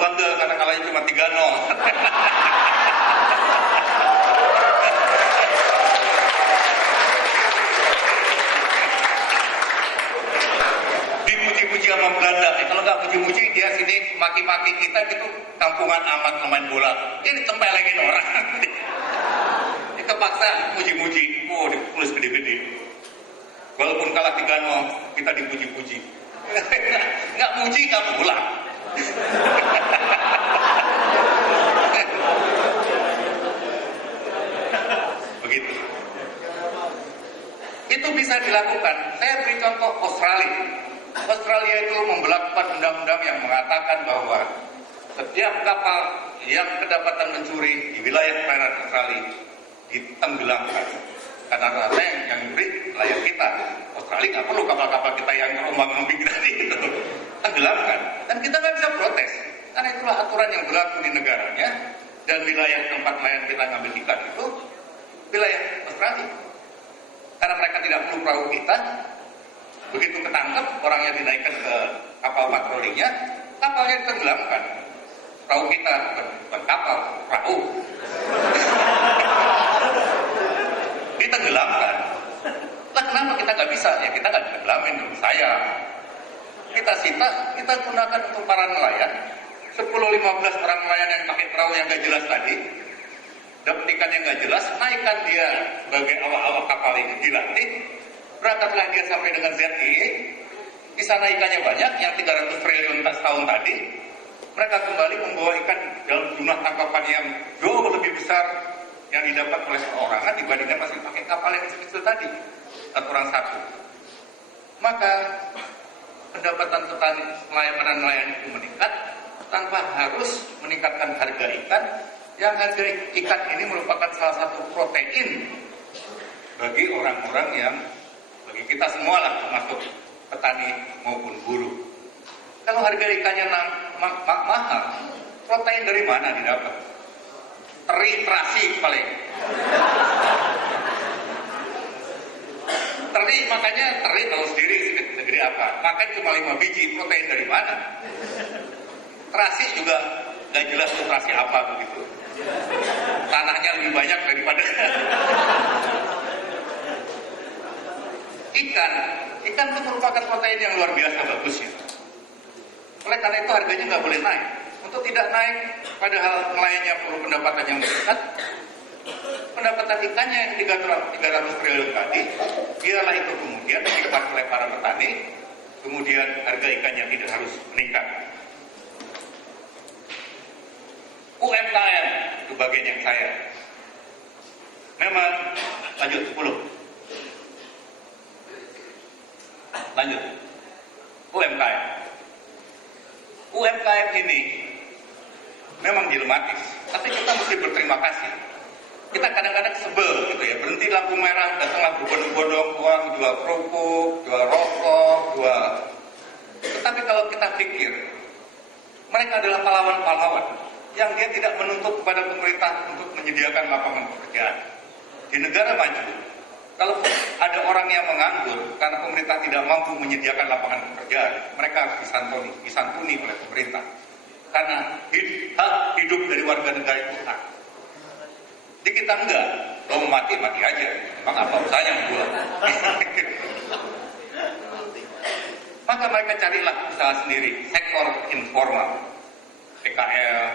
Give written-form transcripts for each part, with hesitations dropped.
bangga karena kalahnya cuma 3-0. Dipuji-puji sama Belanda. Kalau nggak puji-puji dia sini maki-maki kita gitu, kampungan amat main bola. Ini ditempelengin orang. Kepaksa puji-puji. Oh, ditulis gede-gede. Walaupun kalah 3-0, kita dipuji-puji. Nggak puji, nggak pulang. Begitu. Itu bisa dilakukan. Saya beri contoh Australia. Australia itu memberlakukan undang-undang yang mengatakan bahwa setiap kapal yang kedapatan mencuri di wilayah perairan Australia ditenggelamkan. Karena rasa yang diberi nelayan kita. Australia nggak perlu kapal-kapal kita yang terombang-ambing tadi itu. Tenggelamkan. Dan kita nggak bisa protes. Karena itulah aturan yang berlaku di negaranya. Dan wilayah tempat nelayan kita ngambil ikan itu wilayah Australia. Karena mereka tidak perlu perahu kita. Begitu ketangkep, orangnya dinaikkan ke kapal patrolinya, kapalnya ditenggelamkan. Perahu kita bukan kapal, perahu. Ditenggelamkan. Lah kenapa kita nggak bisa? Ya kita nggak ditengelamin dong. Saya. Kita sita, kita gunakan untuk para nelayan. 10-15 orang nelayan yang pakai perahu yang nggak jelas tadi, dapat ikan yang nggak jelas, naikkan dia sebagai awak-awak kapal ini, dilatih, berangkatlah dia sampai dengan ZIE, di sana ikannya banyak, yang 300 triliun tahun tadi, mereka kembali membawa ikan dalam jumlah tangkapan yang jauh lebih besar yang didapat oleh seorang dibandingkan masih pakai kapal yang kecil tadi, aturan satu. Maka pendapatan petani nelayan itu meningkat tanpa harus meningkatkan harga ikan. Yang harga ikan ini merupakan salah satu protein bagi orang-orang yang, bagi kita semua lah, termasuk petani maupun buruh. Kalau harga ikannya mahal, protein dari mana didapat? Terasi paling. Teri, makanya teri tahu sendiri segede apa. Makan cuma 5 biji, protein dari mana? Terasi juga nggak jelas tuh terasi apa begitu. Tanahnya lebih banyak daripada ikan. Ikan itu merupakan protein yang luar biasa bagusnya. Oleh karena itu harganya nggak boleh naik. Untuk tidak naik, padahal nelayannya perlu pendapatan yang besar. Pendapatan ikannya yang 300 triliun tadi, biarlah itu kemudian dinikmati oleh para petani. Kemudian harga ikannya tidak harus meningkat. UMKM itu bagian yang saya. Memang lanjut 10. Lanjut. UMKM. UMKM ini memang dilematis, tapi kita mesti berterima kasih. Kita kadang-kadang sebel gitu ya, berhenti lampu merah, datanglah berbondong-bondong uang, jual kerupuk, jual rokok, jual. Tetapi kalau kita pikir, mereka adalah pahlawan-pahlawan yang dia tidak menuntut kepada pemerintah untuk menyediakan lapangan pekerjaan. Di negara maju, kalau ada orang yang menganggur karena pemerintah tidak mampu menyediakan lapangan pekerjaan, mereka harus disantuni oleh pemerintah. Karena hak hidup dari warga negara itu hak. Di kita enggak, kalau mati aja. Emang apa usahanya gua? Maka mereka carilah usaha sendiri, sektor informal, PKL,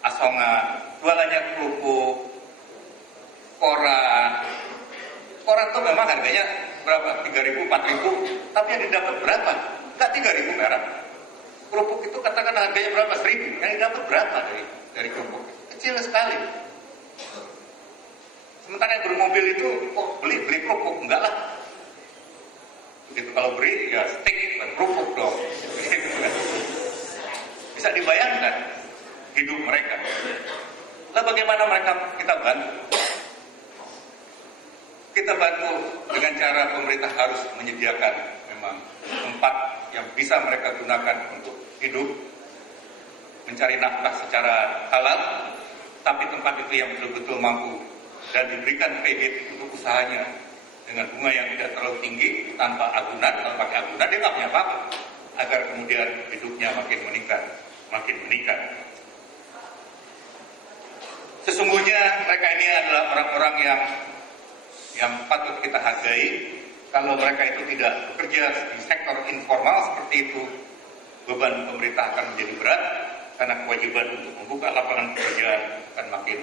asongan, jualannya kerupuk, koran. Koran tuh memang harganya berapa? 3.000, 4.000, tapi yang didapat berapa? Enggak 3.000 merah. Kerupuk itu katakan harganya berapa? 1.000. Yang didapat berapa dari kerupuk? Kecil sekali. Sementara yang bermobil itu, beli kerupuk, enggak lah. Begitu kalau beli, ya steak dan kerupuk dong. Bisa dibayangkan hidup mereka. Lalu bagaimana mereka kita bantu? Kita bantu dengan cara pemerintah harus menyediakan memang tempat yang bisa mereka gunakan untuk hidup, mencari nafkah secara halal, tapi tempat itu yang betul-betul mampu dan diberikan kredit untuk usahanya dengan bunga yang tidak terlalu tinggi, tanpa agunan. Kalau pakai agunan dia nggak punya apa-apa, agar kemudian hidupnya makin meningkat, makin meningkat. Sesungguhnya mereka ini adalah orang-orang yang patut kita hargai. Kalau mereka itu tidak bekerja di sektor informal seperti itu, beban pemerintah akan menjadi berat karena kewajiban untuk membuka lapangan pekerjaan akan makin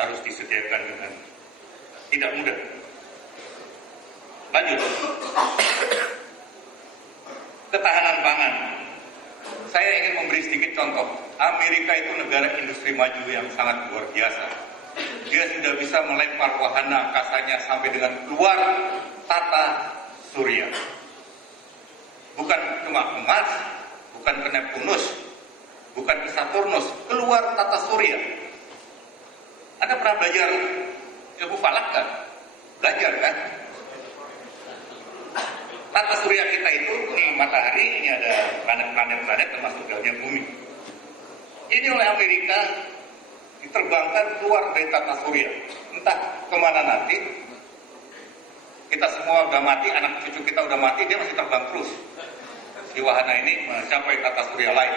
harus disediakan dengan tidak mudah. Lanjut. Ketahanan pangan. Saya ingin memberi sedikit contoh. Amerika itu negara industri maju yang sangat luar biasa. Dia sudah bisa melempar wahana angkasanya sampai dengan keluar tata surya. Bukan cuma ke Mars, bukan ke Neptunus, bukan ke Saturnus, keluar tata surya. Anda pernah belajar ilmu falak kan? Belajar kan? Tata surya kita itu, ini matahari, ini ada planet-planet termasuk dalamnya bumi. Ini oleh Amerika diterbangkan keluar dari tata surya. Entah kemana nanti. Kita semua udah mati, anak cucu kita udah mati, dia masih terbang terus. Si wahana ini mencapai tata surya lain.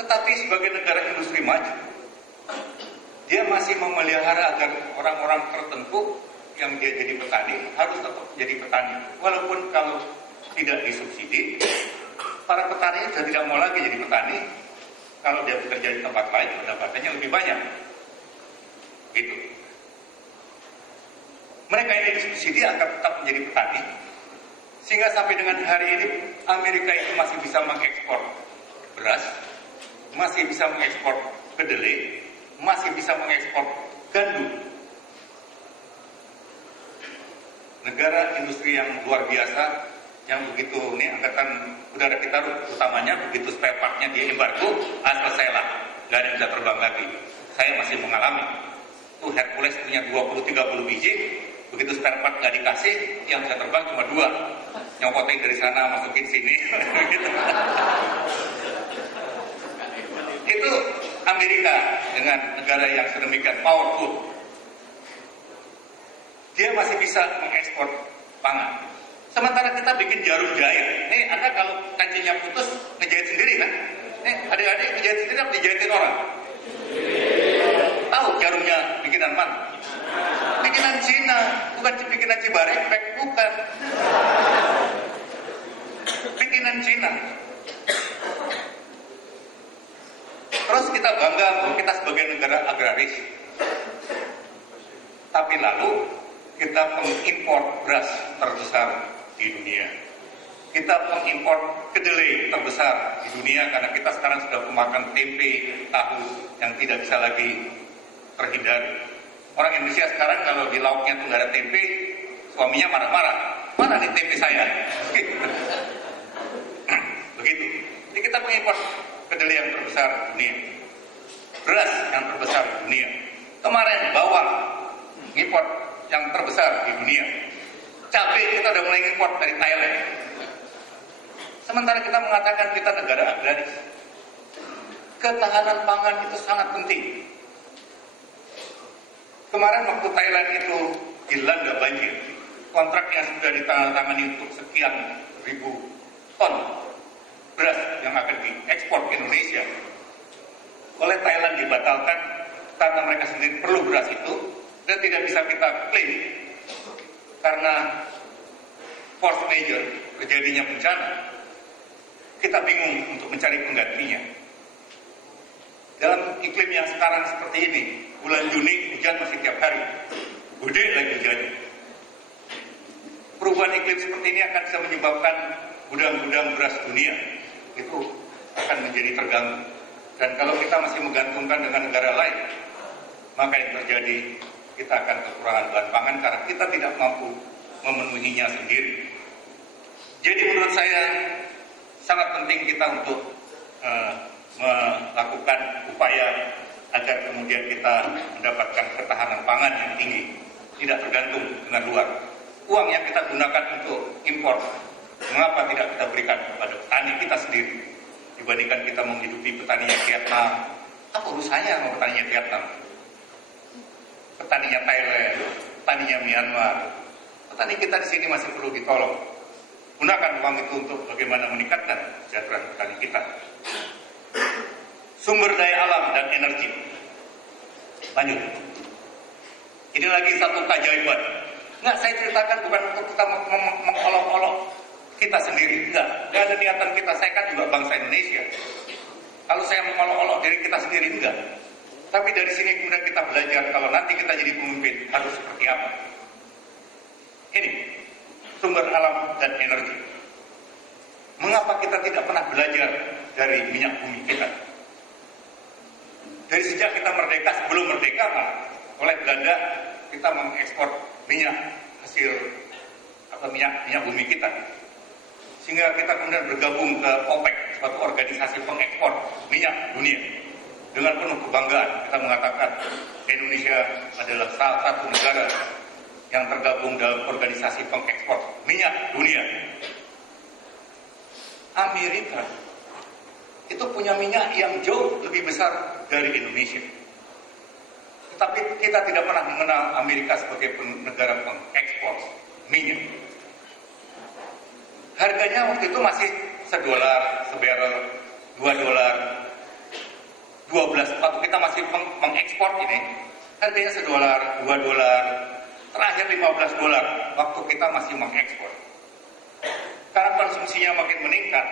Tetapi sebagai negara industri maju, dia masih memelihara agar orang-orang tertentu yang dia jadi petani harus tetap jadi petani. Walaupun kalau tidak disubsidi, para petani sudah tidak mau lagi jadi petani. Kalau dia bekerja di tempat lain, pendapatannya lebih banyak. Gitu. Mereka ini disubsidi agar tetap menjadi petani, sehingga sampai dengan hari ini Amerika itu masih bisa mengekspor beras, masih bisa mengekspor kedelai, masih bisa mengekspor gandum. Negara industri yang luar biasa, yang begitu ini angkatan udara kita utamanya begitu spare partnya dia embargo, selesailah, nggak ada yang bisa terbang lagi. Saya masih mengalami. Tuh Hercules punya 20-30 biji, begitu spare part nggak dikasih, yang bisa terbang cuma 2. Nyopotin dari sana, masukin sini. Gitu. Itu Amerika dengan negara yang sedemikian powerful. Dia masih bisa mengekspor pangan. Sementara kita bikin jarum jahit. Nih, Anda kalau kancingnya putus, ngejahit sendiri kan? Nih, adik-adik ngejahit sendiri apa dijahitin orang? Tahu jarumnya bikinan mana? Bikinan Cina, bukan bikinan Cibarengkok, bukan. Bikinan Cina. Terus kita bangga bahwa kita sebagai negara agraris. Tapi lalu kita mengimpor beras terbesar di dunia. Kita mengimpor kedelai terbesar di dunia karena kita sekarang sudah memakan tempe, tahu yang tidak bisa lagi terhindari. Orang Indonesia sekarang kalau di lauknya tuh nggak ada tempe, suaminya marah-marah. Mana nih tempe saya? Begitu. Jadi kita mengimpor kedelai yang terbesar di dunia, beras yang terbesar di dunia. Kemarin bawang impor yang terbesar di dunia. Cabai kita udah mulai impor dari Thailand. Sementara kita mengatakan kita negara agraris. Ketahanan pangan itu sangat penting. Kemarin waktu Thailand itu dilanda banjir, kontrak yang sudah ditandatangani untuk sekian ribu ton beras yang akan diekspor ke Indonesia oleh Thailand dibatalkan karena mereka sendiri perlu beras itu dan tidak bisa kita klaim karena force major, terjadinya bencana. Kita bingung untuk mencari penggantinya. Dalam iklim yang sekarang seperti ini, bulan Juni hujan masih tiap hari, gede lagi hujannya. Perubahan iklim seperti ini akan bisa menyebabkan gudang-gudang beras dunia itu akan menjadi terganggu. Dan kalau kita masih menggantungkan dengan negara lain, maka yang terjadi kita akan kekurangan bahan pangan karena kita tidak mampu memenuhinya sendiri. Jadi menurut saya sangat penting kita untuk melakukan upaya agar kemudian kita mendapatkan ketahanan pangan yang tinggi, tidak tergantung dengan luar. Uang yang kita gunakan untuk impor, mengapa tidak kita berikan kepada petani kita sendiri dibandingkan kita menghidupi petaninya Vietnam? Apa urusannya sama petaninya Vietnam? Petaninya Thailand, petaninya Myanmar. Petani kita di sini masih perlu ditolong. Gunakan uang itu untuk bagaimana meningkatkan kesejahteraan petani kita. sumber daya alam dan energi. Lanjut. Ini lagi satu keajaiban. Nggak, saya ceritakan bukan untuk kita mengolok-olok kita sendiri. Nggak ada niatan kita. Saya kan juga bangsa Indonesia. Kalau saya mengolok-olok diri kita sendiri, enggak. Tapi dari sini kemudian kita belajar kalau nanti kita jadi pemimpin harus seperti apa. Ini sumber alam dan energi. Mengapa kita tidak pernah belajar dari minyak bumi kita? Dari sejak kita merdeka, sebelum merdeka oleh Belanda, kita mengekspor minyak hasil minyak bumi kita. Sehingga kita kemudian bergabung ke OPEC, suatu organisasi pengekspor minyak dunia. Dengan penuh kebanggaan kita mengatakan Indonesia adalah salah satu negara yang tergabung dalam organisasi pengekspor minyak dunia. Amerika itu punya minyak yang jauh lebih besar dari Indonesia. Tetapi kita tidak pernah mengenal Amerika sebagai negara pengekspor minyak. Harganya waktu itu masih $1, sebarel, $2, 12. Waktu kita masih mengekspor ini, harganya $1, $2, terakhir $15 waktu kita masih mengekspor. Karena konsumsinya makin meningkat,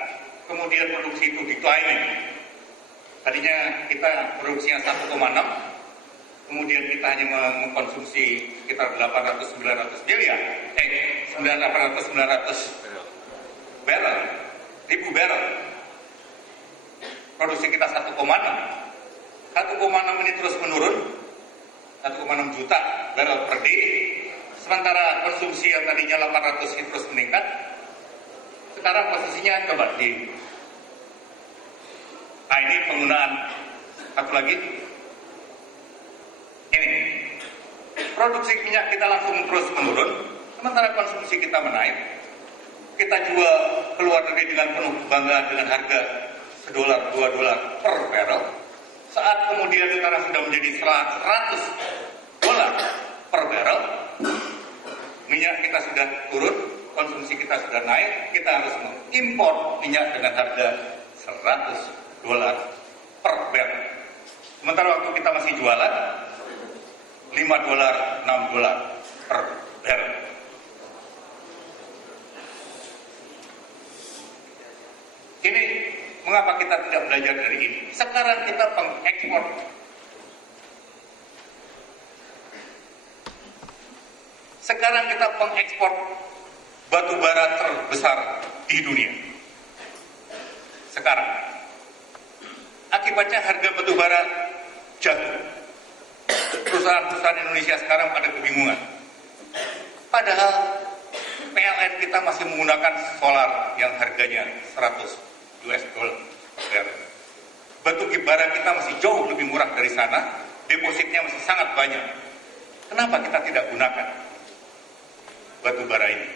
kemudian produksi itu declining. Tadinya kita produksinya 1,6, kemudian kita hanya mengkonsumsi sekitar 800-900 miliar, 900 barrel, ribu barrel. Produksi kita 1,6 ini terus menurun, 1,6 juta barrel per day. Sementara konsumsi yang tadinya 800 itu terus meningkat. Sekarang posisinya coba di ini penggunaan satu lagi. Ini produksi minyak kita langsung terus menurun, sementara konsumsi kita menaik. Kita jual keluar negeri dengan penuh kebanggaan dengan harga $1, $2 per barrel. Saat kemudian sekarang sudah menjadi $100 per barrel, minyak kita sudah turun, konsumsi kita sudah naik, kita harus mengimpor minyak dengan harga $100 per barrel. Sementara waktu kita masih jualan $5, $6 per barrel. Ini mengapa kita tidak belajar dari ini? Sekarang kita pengekspor. Sekarang kita pengekspor batu bara terbesar di dunia. Sekarang. Akibatnya harga batu bara jatuh. Perusahaan-perusahaan Indonesia sekarang pada kebingungan. Padahal PLN kita masih menggunakan solar yang harganya $100 per barrel. Batu bara kita masih jauh lebih murah dari sana, depositnya masih sangat banyak. Kenapa kita tidak gunakan batu bara ini?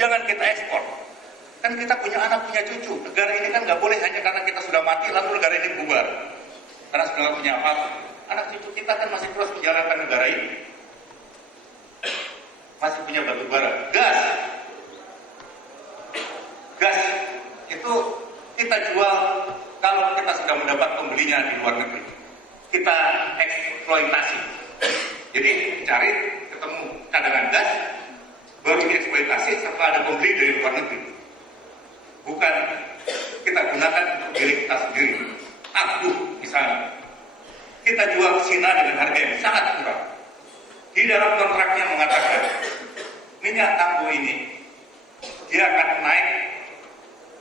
Jangan kita ekspor. Kan kita punya anak, punya cucu. Negara ini kan nggak boleh hanya karena kita sudah mati lalu negara ini bubar. Karena sudah punya apa? Anak cucu kita kan masih terus menjalankan negara ini. Masih punya batu bara, gas itu kita jual kalau kita sudah mendapat pembelinya di luar negeri. Kita eksploitasi. Jadi cari ketemu cadangan gas, baru dieksploitasi setelah ada pembeli dari luar negeri. Bukan kita gunakan untuk diri kita sendiri. Misalnya kita jual ke Cina dengan harga yang sangat murah. Di dalam kontraknya mengatakan minyak Tangguh ini dia akan naik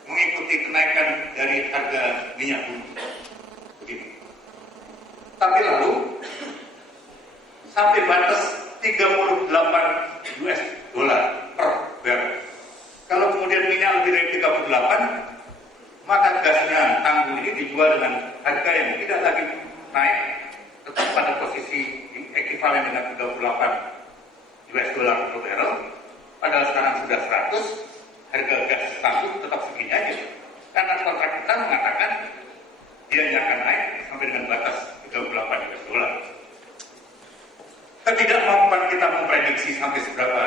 mengikuti kenaikan dari harga minyak bumi. Begitu. Tapi lalu sampai batas $38 per barrel. Kalau kemudian minyak lebih dari 38, maka gasnya Tangguh ini dijual dengan harga yang tidak lagi naik, tetap pada posisi ekivalen dengan $38 per barrel. Padahal sekarang sudah 100, harga gas Tangguh tetap segini aja. Karena kontrak kita mengatakan dia akan naik sampai dengan batas $38. Ketidakmampuan kita memprediksi sampai seberapa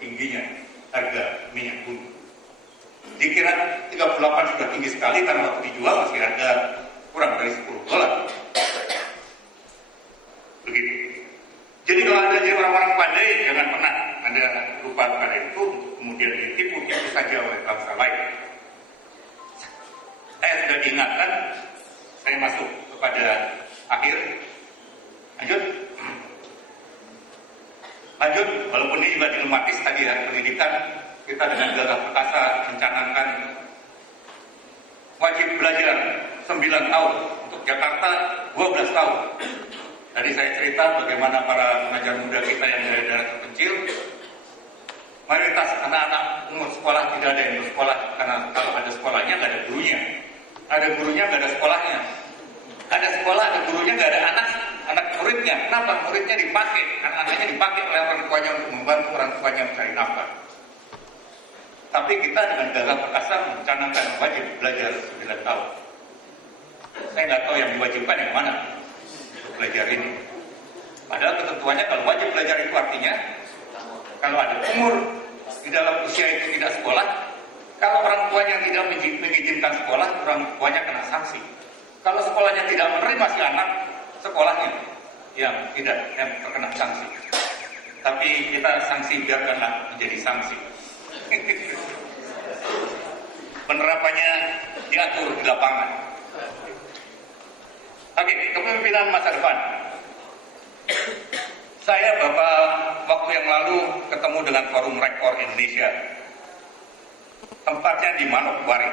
tingginya harga minyak bumi. Dikira 38 sudah tinggi sekali, kembali karena waktu dijual masih ada kurang dari $10. Begitu. Jadi kalau ada jadi orang-orang pandai, jangan pernah Anda lupa pada itu untuk kemudian ditipu saja oleh bangsa lain. Saya sudah diingatkan, saya masuk kepada akhir. Lanjut, walaupun ini juga dilematis tadi ya, pendidikan kita dengan gagah perkasa mencanangkan wajib belajar 9 tahun, untuk Jakarta 12 tahun. Tadi saya cerita bagaimana para pengajar muda kita yang dari daerah terpencil, mayoritas anak-anak umur sekolah tidak ada yang bersekolah, karena kalau ada sekolahnya nggak ada gurunya, ada gurunya nggak ada sekolahnya, ada sekolah ada gurunya nggak ada anak muridnya. Kenapa? Muridnya dipakai, anak-anaknya dipakai oleh orang tuanya untuk membantu orang tuanya mencari nafkah. Tapi kita dengan gagah perkasa mencanangkan wajib belajar 9 tahun. Saya nggak tahu yang diwajibkan yang mana untuk belajar ini. Padahal ketentuannya kalau wajib belajar itu artinya kalau ada umur di dalam usia itu tidak sekolah, kalau orang tuanya tidak mengizinkan sekolah, orang tuanya kena sanksi. Kalau sekolahnya tidak menerima si anak, sekolahnya yang tidak terkena sanksi. Tapi kita sanksi biarkanlah menjadi sanksi. Penerapannya diatur di lapangan. Oke, kepemimpinan masa depan. Saya beberapa waktu yang lalu ketemu dengan Forum Rektor Indonesia. Tempatnya di Manokwari.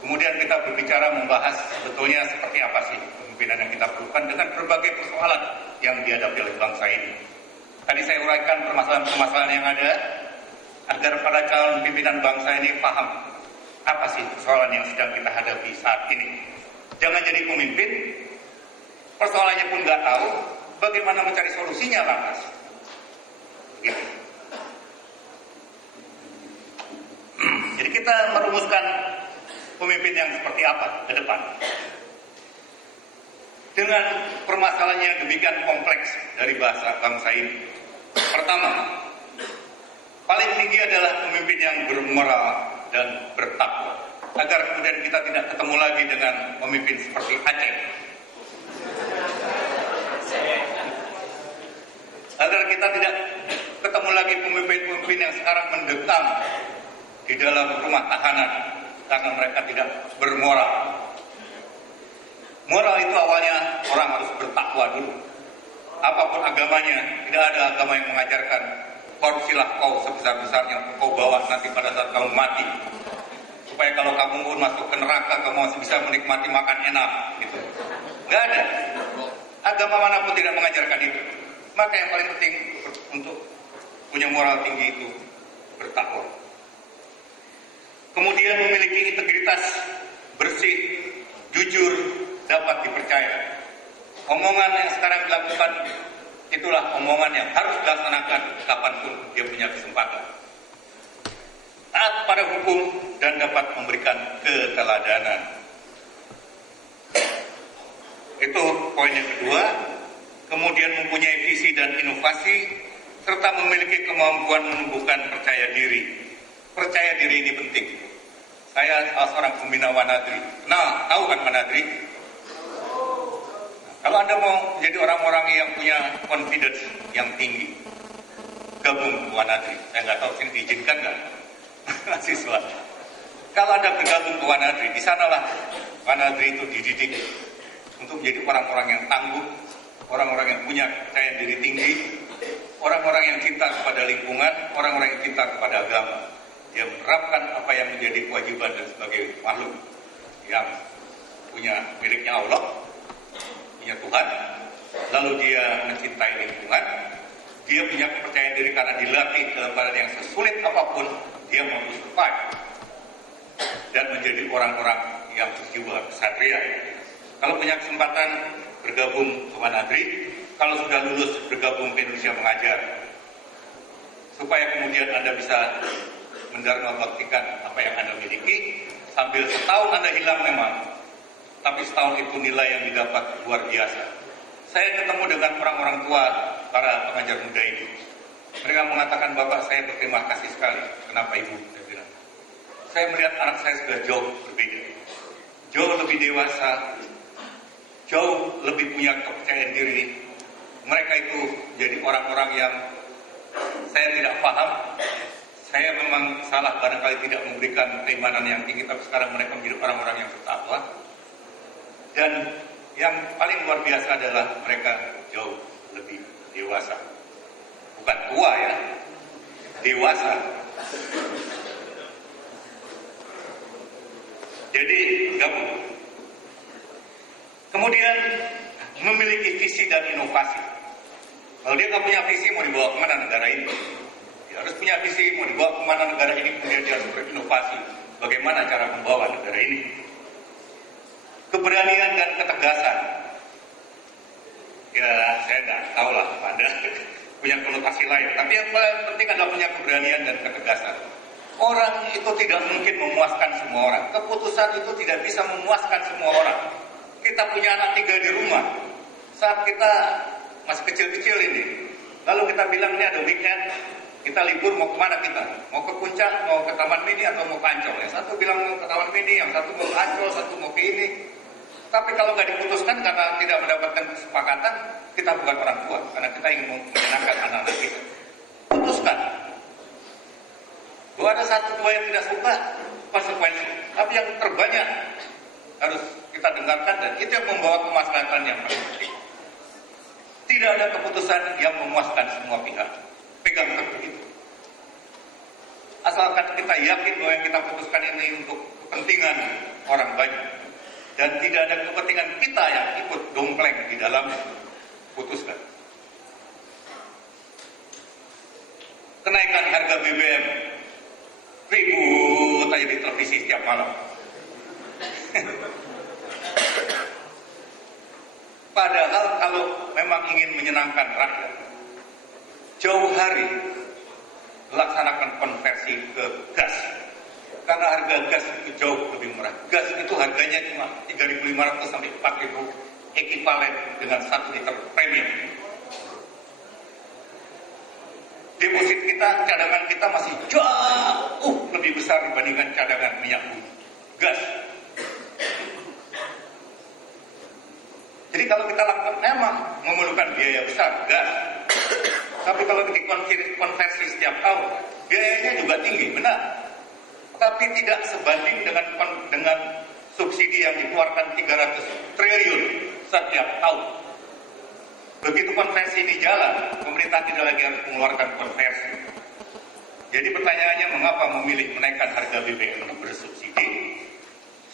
Kemudian kita berbicara membahas sebetulnya seperti apa sih kepemimpinan yang kita perlukan dengan berbagai persoalan yang dihadapi oleh bangsa ini. Tadi saya uraikan permasalahan-permasalahan yang ada agar para calon pimpinan bangsa ini paham apa sih persoalan yang sedang kita hadapi saat ini. Jangan jadi pemimpin, persoalannya pun nggak tahu, bagaimana mencari solusinya lantas. Begitu. Jadi kita merumuskan pemimpin yang seperti apa ke depan. Dengan permasalahan yang demikian kompleks dari bangsa ini. Pertama, paling tinggi adalah pemimpin yang bermoral dan bertakwa. Agar kemudian kita tidak ketemu lagi dengan pemimpin seperti Aceh. Agar kita tidak ketemu lagi pemimpin-pemimpin yang sekarang mendekam di dalam rumah tahanan karena mereka tidak bermoral. Moral itu awalnya orang harus bertakwa dulu. Apapun agamanya, tidak ada agama yang mengajarkan korupsilah kau sebesar-besarnya untuk kau bawa nanti pada saat kamu mati. Supaya kalau kamu pun masuk ke neraka, kamu masih bisa menikmati makan enak. Gitu. Gak ada. Agama manapun tidak mengajarkan itu. Maka yang paling penting untuk punya moral tinggi itu bertakwa. Kemudian memiliki integritas, bersih, jujur, dapat dipercaya. Omongan yang sekarang dilakukan itulah omongan yang harus dilaksanakan kapanpun dia punya kesempatan. Taat pada hukum dan dapat memberikan keteladanan. Itu poin yang kedua. Kemudian mempunyai visi dan inovasi serta memiliki kemampuan menumbuhkan percaya diri. Percaya diri ini penting. Saya salah seorang pembina Wanadri. Nah, tahu kan Wanadri? Kalau Anda mau menjadi orang-orang yang punya confidence yang tinggi, gabung ke Wanadri. Saya nggak tahu sini diizinkan nggak mahasiswa. Kalau Anda bergabung ke Wanadri, di sanalah Wanadri itu dididik untuk menjadi orang-orang yang tangguh, orang-orang yang punya percaya diri tinggi, orang-orang yang cinta kepada lingkungan, orang-orang yang cinta kepada agama. Dia menerapkan apa yang menjadi kewajiban dan sebagai makhluk yang punya miliknya Allah, punya Tuhan, lalu dia mencintai lingkungan, dia punya kepercayaan diri karena dilatih dalam keadaan yang sesulit apapun, dia mau survive dan menjadi orang-orang yang berjiwa kesatria. Kalau punya kesempatan bergabung ke Wanadri, kalau sudah lulus bergabung ke Indonesia Mengajar, supaya kemudian Anda bisa mendharma baktikan apa yang Anda miliki, sambil setahun Anda hilang memang, tapi setahun itu nilai yang didapat luar biasa. Saya ketemu dengan orang-orang tua para pengajar muda ini. Mereka mengatakan, Bapak, saya berterima kasih sekali. Kenapa Ibu? Saya bilang, saya melihat anak saya sudah jauh berbeda. jauh lebih dewasa, jauh lebih punya kepercayaan diri. Mereka itu jadi orang-orang yang saya tidak paham. Saya memang salah barangkali tidak memberikan keimanan yang tinggi, tapi sekarang mereka menjadi orang-orang yang bertakwa. Dan yang paling luar biasa adalah mereka jauh lebih dewasa. Bukan tua ya, dewasa. Jadi gabung. Kemudian memiliki visi dan inovasi. Kalau dia nggak punya visi, mau dibawa kemana negara ini? Dia harus punya visi, mau dibawa kemana negara ini, kemudian dia harus berinovasi. Bagaimana cara membawa negara ini? Keberanian dan ketegasan. Ya, saya nggak tahu lah, Anda punya konotasi lain. Tapi yang paling penting adalah punya keberanian dan ketegasan. Orang itu tidak mungkin memuaskan semua orang. Keputusan itu tidak bisa memuaskan semua orang. Kita punya anak 3 di rumah. Saat kita masih kecil-kecil ini, lalu kita bilang ini ada weekend, kita libur, mau kemana kita? Mau ke Puncak, mau ke Taman Mini, atau mau ke Ancol? Yang satu bilang mau ke Taman Mini, yang satu mau ke Ancol, satu mau ke ini. Tapi kalau nggak diputuskan karena tidak mendapatkan kesepakatan, kita bukan orang tua, karena kita ingin menyenangkan anak-anak kita. Putuskan. Bahwa ada 1-2 yang tidak suka, konsekuensi. Tapi yang terbanyak harus kita dengarkan, dan itu yang membawa kemaslahatan yang paling penting. Tidak ada keputusan yang memuaskan semua pihak. Pegang teguh itu. Asalkan kita yakin bahwa yang kita putuskan ini untuk kepentingan orang banyak. Dan tidak ada kepentingan kita yang ikut dompleng di dalamnya. Putuskan. Kenaikan harga BBM. Ribut aja di televisi setiap malam. Padahal kalau memang ingin menyenangkan rakyat, jauh hari laksanakan konversi ke gas. Karena harga gas itu jauh lebih murah. Gas itu harganya cuma 3.500 sampai 4.000, ekivalen dengan 1 liter premium. Deposit kita, cadangan kita masih jauh lebih besar dibandingkan cadangan minyak bumi, gas. Jadi kalau kita lakukan memang memerlukan biaya besar, gas. Tapi kalau dikonversi setiap tahun, biayanya juga tinggi, benar. Tapi tidak sebanding dengan subsidi yang dikeluarkan 300 triliun setiap tahun. Begitu konversi ini jalan, pemerintah tidak lagi harus mengeluarkan konversi. Jadi pertanyaannya, mengapa memilih menaikkan harga BBM bersubsidi?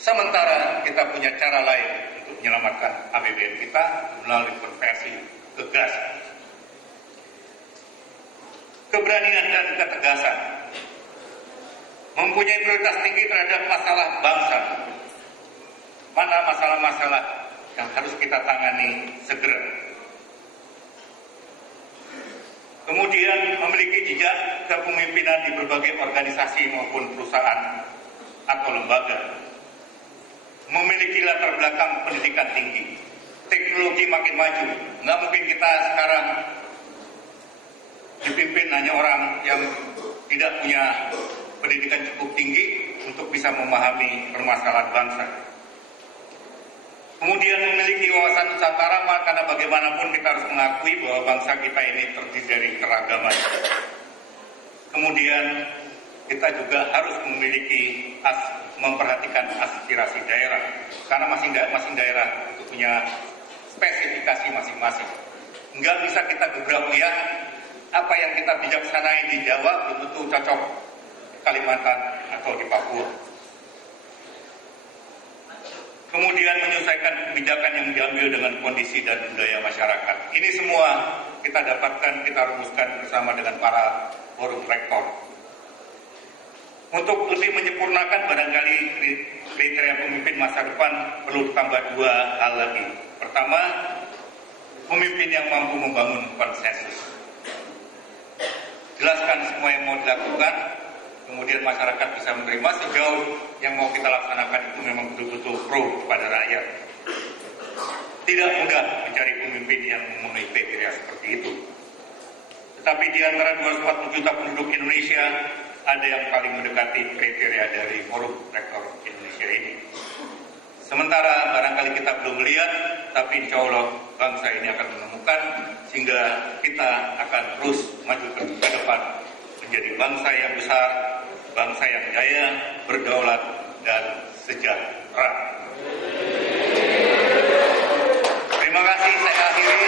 Sementara kita punya cara lain untuk menyelamatkan APBN kita melalui konversi ke gas. Keberanian dan ketegasan. Mempunyai prioritas tinggi terhadap masalah bangsa. Mana masalah-masalah yang harus kita tangani segera. Kemudian memiliki jejak kepemimpinan di berbagai organisasi maupun perusahaan atau lembaga. Memiliki latar belakang pendidikan tinggi. Teknologi makin maju. Nggak mungkin kita sekarang dipimpin hanya orang yang tidak punya pendidikan cukup tinggi untuk bisa memahami permasalahan bangsa. Kemudian memiliki wawasan Nusantara, karena bagaimanapun kita harus mengakui bahwa bangsa kita ini terdiri dari keragaman. Kemudian kita juga harus memiliki memperhatikan aspirasi daerah, karena masing-masing daerah itu punya spesifikasi masing-masing. Nggak bisa kita gebrak-gebrak apa yang kita bijaksanai di Jawa belum tentu cocok di Kalimantan atau di Papua. Kemudian menyesuaikan kebijakan yang diambil dengan kondisi dan budaya masyarakat. Ini semua kita dapatkan, kita rumuskan bersama dengan para forum rektor. Untuk lebih menyempurnakan barangkali kriteria pemimpin masa depan perlu ditambah 2 hal lagi. Pertama, pemimpin yang mampu membangun konsensus. Jelaskan semua yang mau dilakukan, kemudian masyarakat bisa menerima sejauh yang mau kita laksanakan itu memang betul-betul pro kepada rakyat. Tidak mudah mencari pemimpin yang memenuhi kriteria seperti itu. Tetapi di antara 240 juta penduduk Indonesia, ada yang paling mendekati kriteria dari Forum Rektor Indonesia ini. Sementara barangkali kita belum melihat, tapi insya Allah bangsa ini akan menemukan sehingga kita akan terus maju ke depan menjadi bangsa yang besar, bangsa yang jaya, berdaulat, dan sejahtera. Terima kasih, saya akhiri.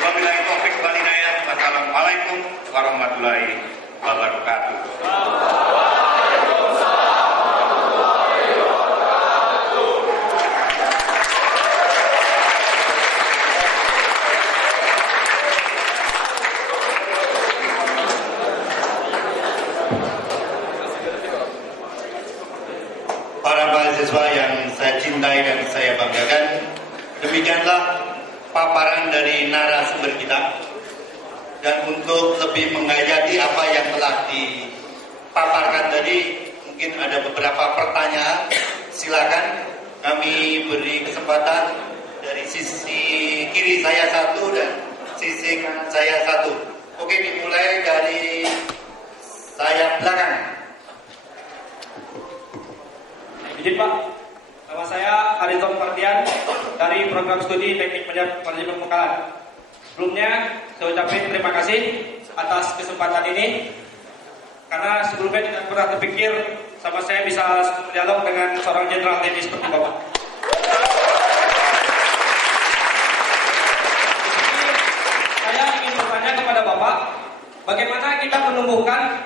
Wabillahi taufiq wal hidayah. Wassalamualaikum warahmatullahi wabarakatuh. Para mahasiswa yang saya cintai dan saya banggakan, demikianlah paparan dari narasumber kita. Dan untuk lebih menghayati apa yang telah dipaparkan tadi, mungkin ada beberapa pertanyaan. Silakan kami beri kesempatan dari sisi kiri saya satu dan sisi kanan saya satu. Oke, dimulai dari saya belakang. Izin Pak, nama saya Arizon Fardian dari program studi Teknik Manajemen Pemekaran. Sebelumnya saya ucapkan terima kasih atas kesempatan ini, karena sebelumnya tidak pernah terpikir sama saya bisa berdialog dengan seorang jenderal TNI seperti Bapak. Saya ingin bertanya kepada Bapak, bagaimana kita menumbuhkan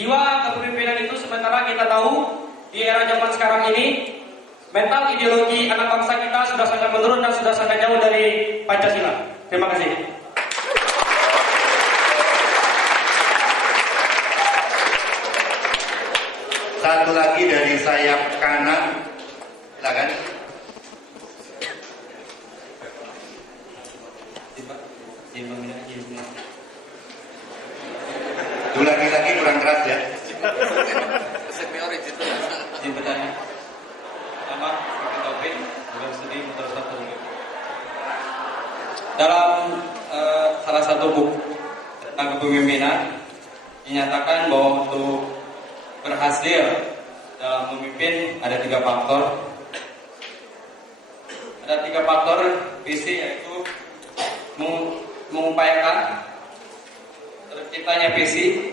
jiwa kepemimpinan itu sementara kita tahu di era zaman sekarang ini mental ideologi anak bangsa kita sudah sangat menurun dan sudah sangat jauh dari Pancasila. Terima kasih. Satu lagi dari sayap kanan, silakan. Dua lagi kurang keras ya. Izin bertanya. Nama Pak Taufik, program studi motor satu. Dalam salah satu buku tentang kepemimpinan dinyatakan bahwa untuk berhasil dalam memimpin ada 3 faktor. Ada 3 faktor visi, yaitu mengupayakan terciptanya visi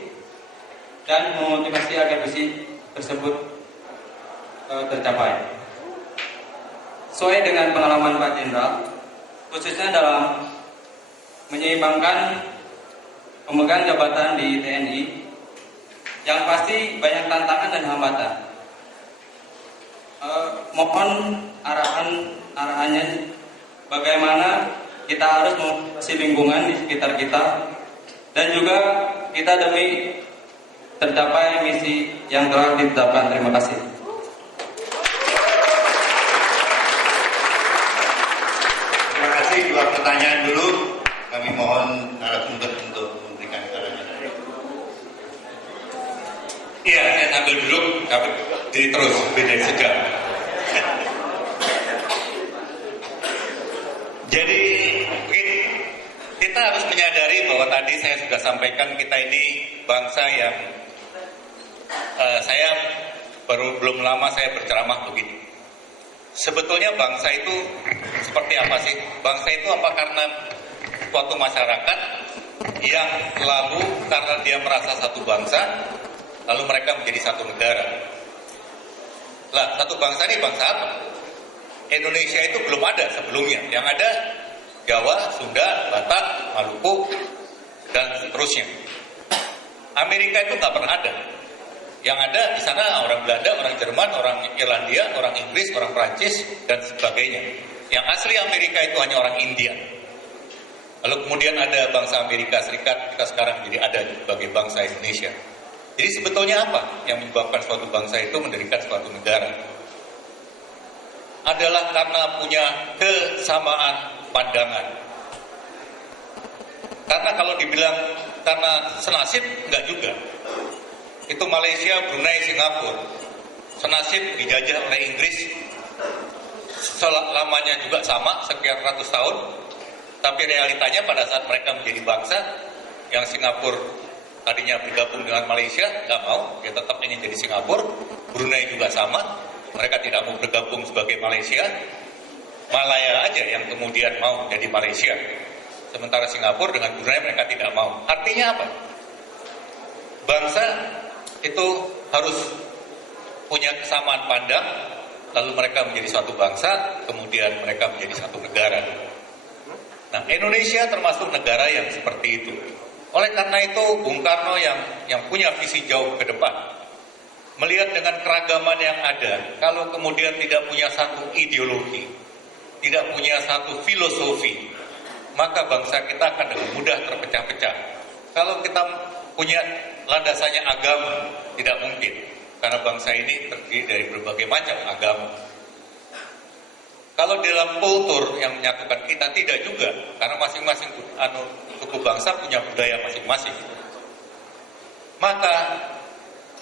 dan memotivasi agar visi tersebut tercapai. Sesuai dengan pengalaman Pak Jenderal, khususnya dalam menyeimbangkan pemegang jabatan di TNI, yang pasti banyak tantangan dan hambatan. Mohon arahannya bagaimana kita harus memfasilitasi lingkungan di sekitar kita, dan juga kita demi tercapai misi yang telah ditetapkan. Terima kasih. Terima kasih. 2 pertanyaan dulu. Kami mohon narasumber untuk memberikan sarannya. Iya, saya sambil duduk, tapi jadi terus beda sejam. Jadi begini, kita harus menyadari bahwa tadi saya sudah sampaikan kita ini bangsa yang saya belum lama saya berceramah begini. Sebetulnya bangsa itu seperti apa sih? Bangsa itu apa karena suatu masyarakat yang lalu karena dia merasa satu bangsa, lalu mereka menjadi satu negara. Lah, satu bangsa ini bangsa apa? Indonesia itu belum ada sebelumnya. Yang ada Jawa, Sunda, Batak, Maluku, dan seterusnya. Amerika itu nggak pernah ada. Yang ada di sana orang Belanda, orang Jerman, orang Irlandia, orang Inggris, orang Prancis, dan sebagainya. Yang asli Amerika itu hanya orang India. Lalu kemudian ada bangsa Amerika Serikat, kita sekarang jadi ada sebagai bangsa Indonesia. Jadi sebetulnya apa yang menyebabkan suatu bangsa itu mendirikan suatu negara? Adalah karena punya kesamaan pandangan. Karena kalau dibilang karena senasib, enggak juga. Itu Malaysia, Brunei, Singapura. Senasib dijajah oleh Inggris. Selamanya juga sama, sekian ratus tahun. Tapi realitanya pada saat mereka menjadi bangsa, yang Singapura tadinya bergabung dengan Malaysia, nggak mau, dia tetap ingin jadi Singapura. Brunei juga sama, mereka tidak mau bergabung sebagai Malaysia. Malaya aja yang kemudian mau jadi Malaysia. Sementara Singapura dengan Brunei mereka tidak mau. Artinya apa? Bangsa itu harus punya kesamaan pandang, lalu mereka menjadi satu bangsa, kemudian mereka menjadi satu negara. Nah, Indonesia termasuk negara yang seperti itu. Oleh karena itu, Bung Karno yang punya visi jauh ke depan, melihat dengan keragaman yang ada, kalau kemudian tidak punya satu ideologi, tidak punya satu filosofi, maka bangsa kita akan dengan mudah terpecah-pecah. Kalau kita punya landasannya agama, tidak mungkin, karena bangsa ini terdiri dari berbagai macam agama. Kalau dalam kultur yang menyatukan kita, tidak juga, karena masing-masing suku bangsa punya budaya masing-masing. Maka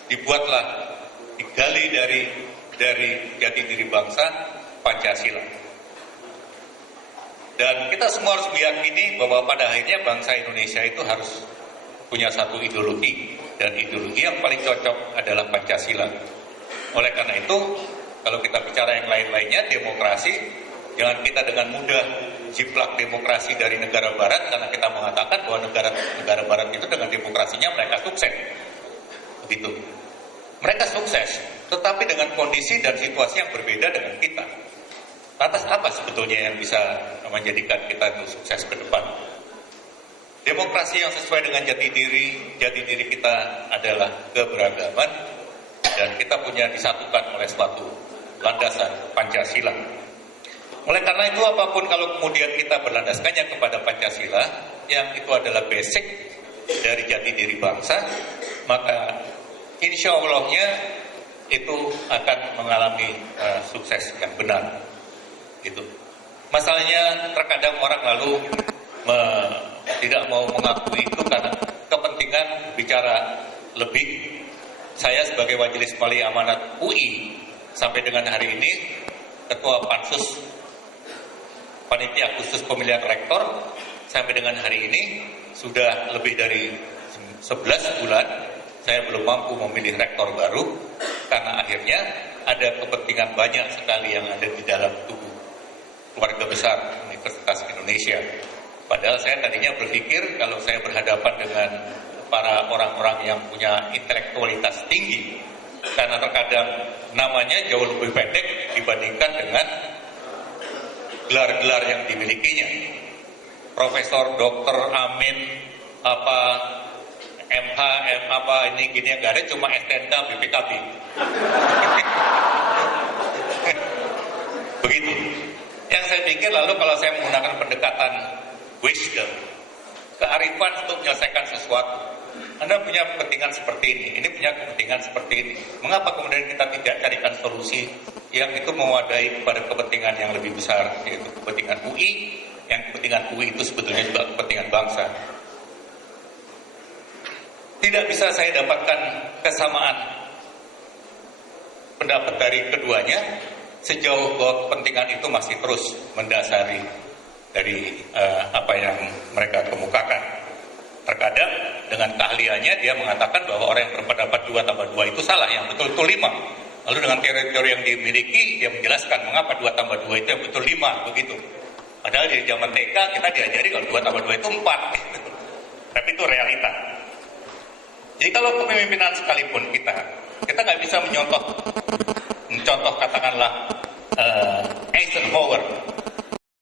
dibuatlah, digali dari jati diri bangsa, Pancasila. Dan kita semua harus meyakini bahwa pada akhirnya bangsa Indonesia itu harus punya satu ideologi, dan ideologi yang paling cocok adalah Pancasila. Oleh karena itu, kalau kita bicara yang lain-lainnya, demokrasi, jangan kita dengan mudah jiplak demokrasi dari negara barat, karena kita mengatakan bahwa negara barat itu dengan demokrasinya mereka sukses. Begitu. Mereka sukses, tetapi dengan kondisi dan situasi yang berbeda dengan kita. Lantas apa sebetulnya yang bisa menjadikan kita itu sukses ke depan? Demokrasi yang sesuai dengan jati diri kita adalah keberagaman, dan kita punya disatukan oleh suatu landasan Pancasila. Oleh karena itu, apapun kalau kemudian kita berlandaskannya kepada Pancasila, yang itu adalah basic dari jati diri bangsa, maka insya Allahnya itu akan mengalami sukses yang benar. Gitu. Masalahnya terkadang orang lalu tidak mau mengakui itu karena kepentingan bicara lebih. Saya sebagai Majelis Wali Amanat UI sampai dengan hari ini Ketua Pansus Panitia Khusus Pemilihan Rektor, sampai dengan hari ini sudah lebih dari 11 bulan saya belum mampu memilih rektor baru, karena akhirnya ada kepentingan banyak sekali yang ada di dalam tubuh keluarga besar Universitas Indonesia. Padahal saya tadinya berpikir kalau saya berhadapan dengan para orang-orang yang punya intelektualitas tinggi, karena terkadang namanya jauh lebih pendek dibandingkan dengan gelar-gelar yang dimilikinya. Profesor, dokter, amin, apa, MH, apa, ini gini, nggak ada, cuma STNK, BPKB. Begitu. Yang saya pikir lalu kalau saya menggunakan pendekatan wisdom, kearifan untuk menyelesaikan sesuatu, Anda punya kepentingan seperti ini punya kepentingan seperti ini. Mengapa kemudian kita tidak carikan solusi yang itu mewadahi kepada kepentingan yang lebih besar, yaitu kepentingan UI, yang kepentingan UI itu sebetulnya juga kepentingan bangsa. Tidak bisa saya dapatkan kesamaan pendapat dari keduanya sejauh bahwa kepentingan itu masih terus mendasari dari apa yang mereka kemukakan. Terkadang dengan keahliannya dia mengatakan bahwa orang yang berpendapat 2 tambah 2 itu salah, yang betul-betul 5. Lalu dengan teori-teori yang dimiliki, dia menjelaskan mengapa 2 tambah 2 itu yang betul 5, begitu. Padahal di zaman TK kita diajari kalau 2 tambah 2 itu 4. Gitu. Tapi itu realita. Jadi kalau kepemimpinan sekalipun kita nggak bisa mencontoh katakanlah Eisenhower